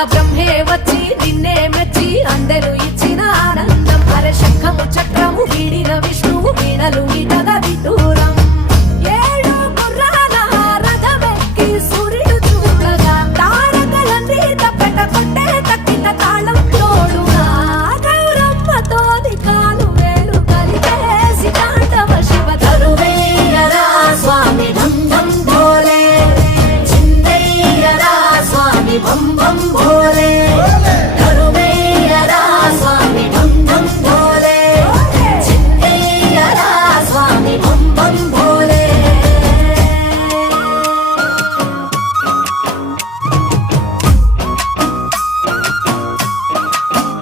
బ్రహ్మే వచ్చి నిన్నే మెచ్చి అందరూ ఇచ్చిన ఆనందం. అరే శంఖము చక్రము వీడిన విష్ణువు వీణలు